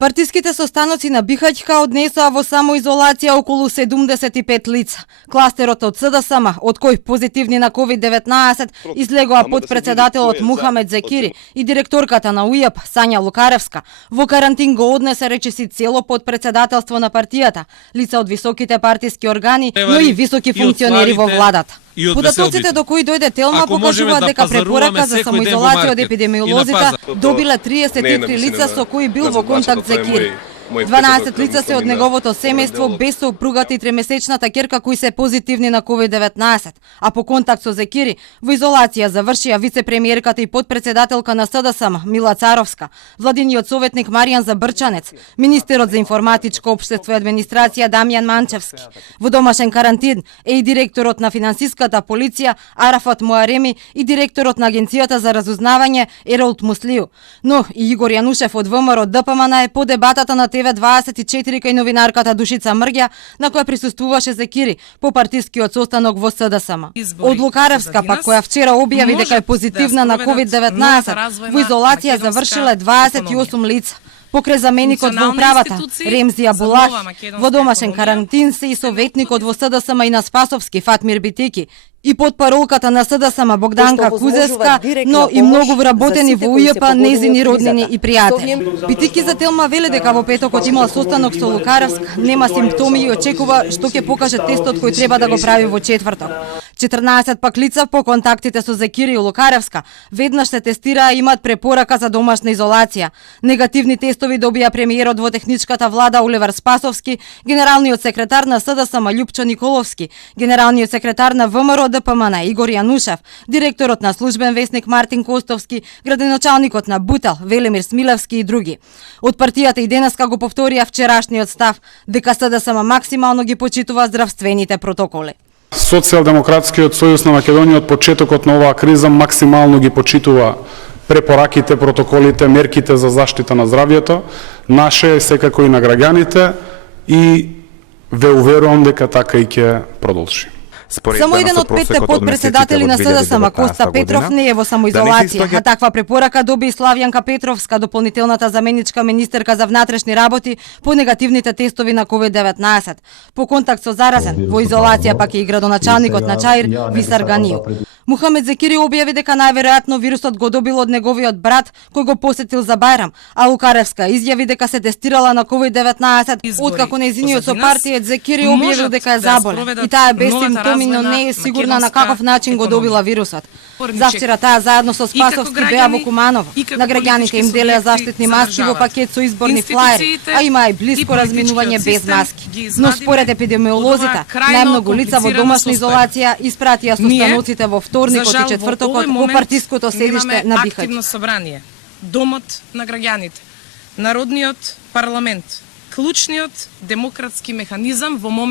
Партиските состаноци на Бихаќка однесоа во самоизолација околу 75 лица. Кластерот од СДСМ, од кој позитивни на COVID-19 излегоа потпредседателот Мухамед Зекири и директорката на УЈП Сања Лукаревска, во карантин го однесе речиси цело потпредседателство на партијата, лица од високите партиски органи, но и високи функционери во владата. Податоците до кои дојде Телма покажуваат дека препорака за самоизолација од епидемиолозите добиле 33 лица со кои бил во контакт Зекири. 12 лица се од неговото семејство без сопругата и 3-месечната ќерка кои се позитивни на COVID-19, а по контакт со Зекири во изолација завршија вице-премиерката и потпредседателка на СДСМ Мила Царовска, владиниот советник Маријан Забрчанец, министерот за информатичко општество и администрација Дамјан Манчевски. Во домашен карантин е и директорот на финансиската полиција Арафат Муареми и директорот на Агенцијата за разузнавање Еролд Муслију. Но и Игор Јанушев од ВМРО ДПМН е по дебатата на ТВ24 кај новинарката Душица Мрѓа, на која присуствуваше Зекири по партискиот состанок во СДСМ. Од Лукаревска пак, која вчера објави дека е позитивна на COVID-19, во изолација завршиле 28 лица. Покрај заменикот во управата, Ремзија Булах, во домашен карантин се и советникот во СДСМ и на Спасовски Фатмир Битики, и потпаролката на СДСМ Богданка Кузеска, но и многу вработени во УЈП незини роднини и пријатели. Битики за Телма веле дека во петокот имал состанок со Лукаревска, нема симптоми и очекува што ќе покаже тестот кој треба да го прави во четврток. 14 пак лица по контактите со Зекири и Лукаревска веднаш се тестираа и имаат препорака за домашна изолација. Негативни тестови добија премиерот во техничката влада Оливер Спасовски, генералниот секретар на СДСМ Љупчо Николовски, генералниот секретар на ВМРО ДПМН Игор Јанушев, директорот на службен весник Мартин Костовски, градоначалникот на Бутел Велимир Смилевски и други. Од партијата и денеска го повторија вчерашниот став дека СДСМ максимално ги почитува здравствените протоколи. Социјалдемократскиот сојуз на Македонија од почетокот на оваа криза максимално ги почитува препораките, протоколите, мерките за заштита на здравјето, наше секако и на граѓаните, и ве уверувам дека така и ќе продолжи. Само еден од петте потпредседатели на СДСМ, Коста Петров, не е во самоизолација, а таква препорака доби и Славјанка Петровска, дополнителната заменичка министерка за внатрешни работи, по негативните тестови на COVID-19. По контакт со заразен, во изолација пак и градоначалникот на Чаир, Висар Ганију. Мухамед Зекири објави дека најверојатно вирусот го добил од неговиот брат, кој го посетил за Бајрам, а Лукаревска изјави дека се тестирала на COVID-19, откако нејзиниот сопартиец Зекири објавил дека е заболен. И таа е без симптоми, но не е сигурна на каков начин го добила вирусот. Завчера таа заедно со Спасовски беа во Куманово. На граѓаните им делеа заштитни маски во пакет со изборни флаери, а има и блиско разминување без маски. Но според епидемиолозите, најмногу лица во домашна изолација испратија состаноците во вторникот и четвртокот во партиското седиште на Бихаќ. Активно собрание, домот на граѓаните, народниот парламент, клучниот демократски механизам во момент